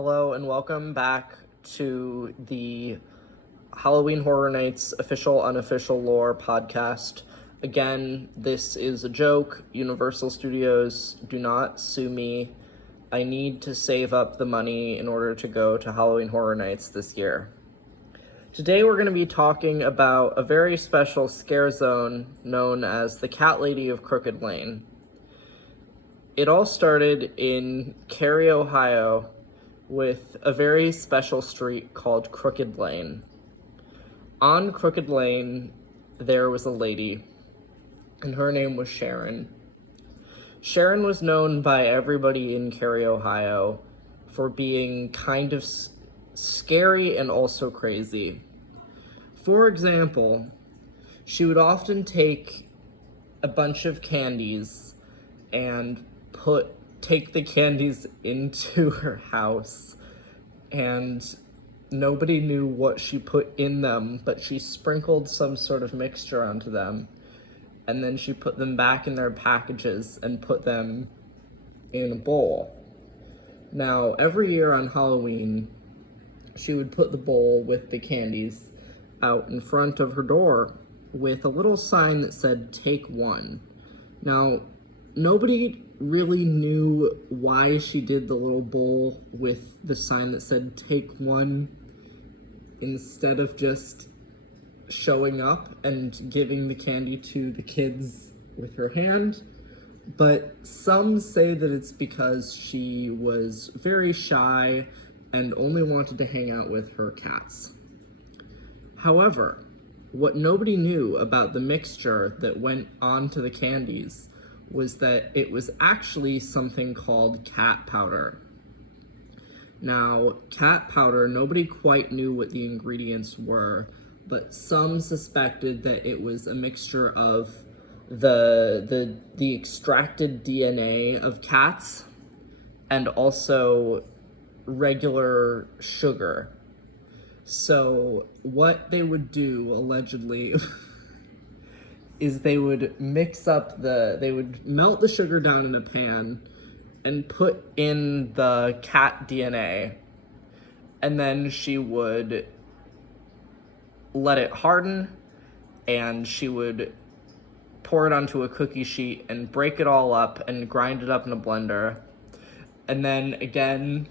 Hello and welcome back to the Halloween Horror Nights official unofficial lore podcast. Again, this is a joke. Universal Studios, do not sue me. I need to save up the money in order to go to Halloween Horror Nights this year. Today we're going to be talking about a very special scare zone known as the Cat Lady of Crooked Lane. It all started in Cary, Ohio, with a very special street called Crooked Lane. On Crooked Lane, there was a lady, and her name was Sharon. Sharon was known by everybody in Cary, Ohio, for being kind of scary and also crazy. For example, she would often take a bunch of candies and take the candies into her house, and nobody knew what she put in them, but she sprinkled some sort of mixture onto them, and then she put them back in their packages and put them in a bowl. Now, every year on Halloween, she would put the bowl with the candies out in front of her door with a little sign that said, "Take one." Now, nobody really knew why she did the little bowl with the sign that said "Take one" instead of just showing up and giving the candy to the kids with her hand. But some say that it's because she was very shy and only wanted to hang out with her cats. However, what nobody knew about the mixture that went onto the candies was that it was actually something called cat powder. Now, cat powder, nobody quite knew what the ingredients were, but some suspected that it was a mixture of the extracted DNA of cats and also regular sugar. So what they would do, allegedly, is they would melt the sugar down in a pan and put in the cat DNA, and then she would let it harden, and she would pour it onto a cookie sheet and break it all up and grind it up in a blender. And then again,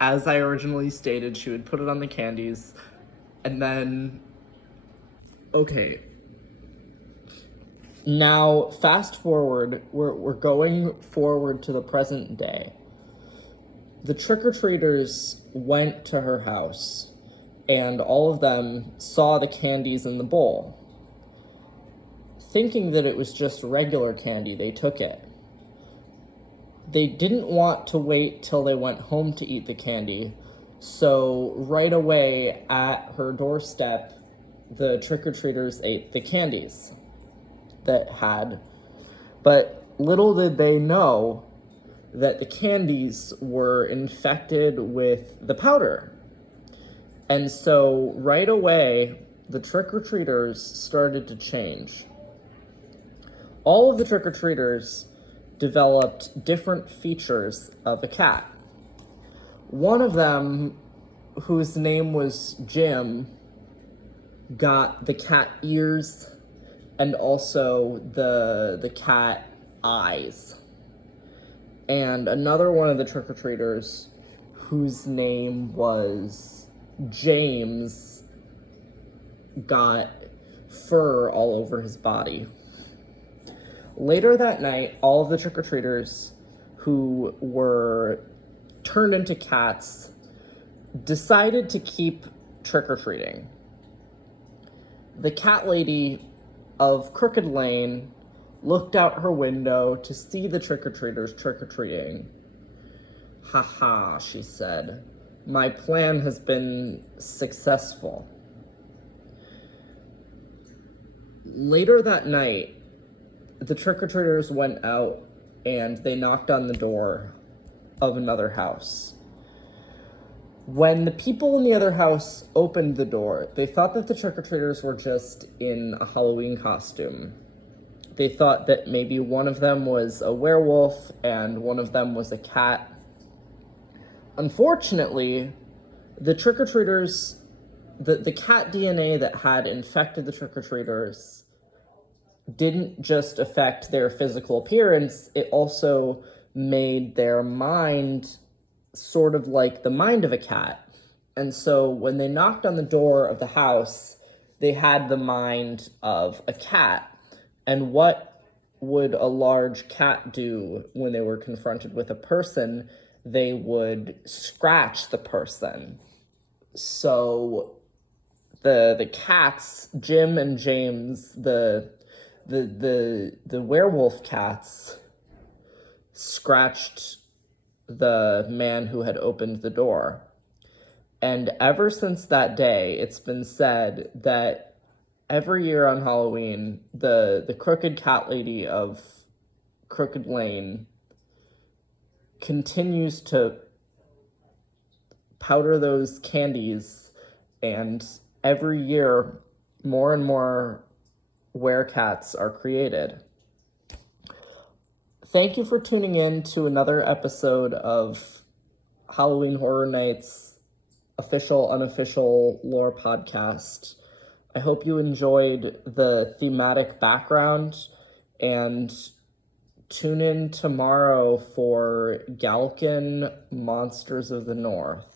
as I originally stated, she would put it on the candies, and then, okay. Now, fast forward, we're going forward to the present day. The trick-or-treaters went to her house, and all of them saw the candies in the bowl. Thinking that it was just regular candy, they took it. They didn't want to wait till they went home to eat the candy, so right away at her doorstep, the trick-or-treaters ate the candies but little did they know that the candies were infected with the powder. And so right away, the trick-or-treaters started to change. All of the trick-or-treaters developed different features of a cat. One of them, whose name was Jim, got the cat ears and also the cat eyes. And another one of the trick-or-treaters, whose name was James, got fur all over his body. Later that night, all of the trick-or-treaters who were turned into cats decided to keep trick-or-treating. The cat lady of Crooked Lane looked out her window to see the trick-or-treaters trick-or-treating. "Ha, she said. "My plan has been successful." Later that night, the trick-or-treaters went out and they knocked on the door of another house. When the people in the other house opened the door, they thought that the trick-or-treaters were just in a Halloween costume. They thought that maybe one of them was a werewolf and one of them was a cat. Unfortunately, the trick-or-treaters, the cat DNA that had infected the trick-or-treaters didn't just affect their physical appearance, it also made their mind sort of like the mind of a cat. And so when they knocked on the door of the house, they had the mind of a cat. And what would a large cat do when they were confronted with a person? They would scratch the person. So the cats, Jim and James, the werewolf cats, scratched the man who had opened the door. And ever since that day, it's been said that every year on Halloween, the crooked cat lady of Crooked Lane continues to powder those candies, and every year more and more werecats are created. Thank you for tuning in to another episode of Halloween Horror Nights official, unofficial lore podcast. I hope you enjoyed the thematic background, and tune in tomorrow for Galkin Monsters of the North.